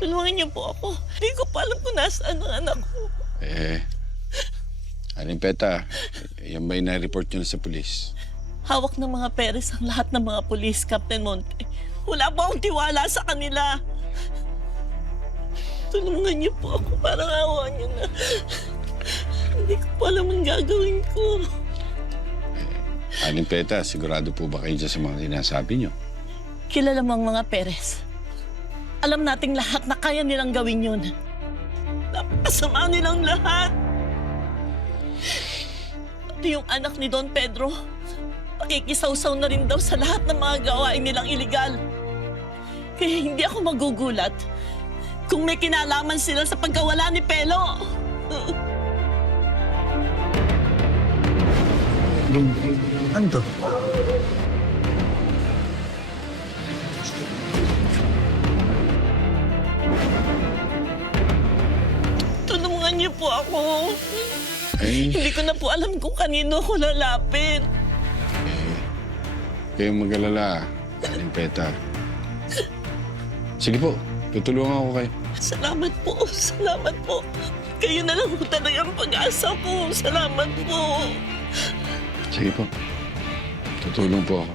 Tulungan niyo po ako. Hindi ko pa alam kung nasaan ang anak ko. Eh, Aling Peta, yan ba yung na-report nyo na sa polis? Hawak ng mga peres ang lahat ng mga pulis, Captain Monte. Wala po akong tiwala sa kanila. Tulungan niyo po ako. Parang awa niyo na. Hindi ko pa alam ang gagawin ko. Aling Peta, sigurado po ba kayo dyan sa mga sinasabi nyo? Kilala mo ang mga Perez. Alam nating lahat na kaya nilang gawin yun. Napakasama nilang lahat. Pati yung anak ni Don Pedro, pakikisawsaw na rin daw sa lahat ng mga gawain nilang iligal. Kaya hindi ako magugulat kung may kinalaman sila sa pagkawala ni Pelo. Ano to? Tulungan niyo po ako. Eh, Hindi ko na po alam kung kanino ako lalapit. kayong mag-alala, Aling Peta. Sige po, tutulungan ako kayo. Salamat po, salamat po. Kayo na lang po talaga ang pag-asa ko. Salamat po. Sige po, tutulong po ako.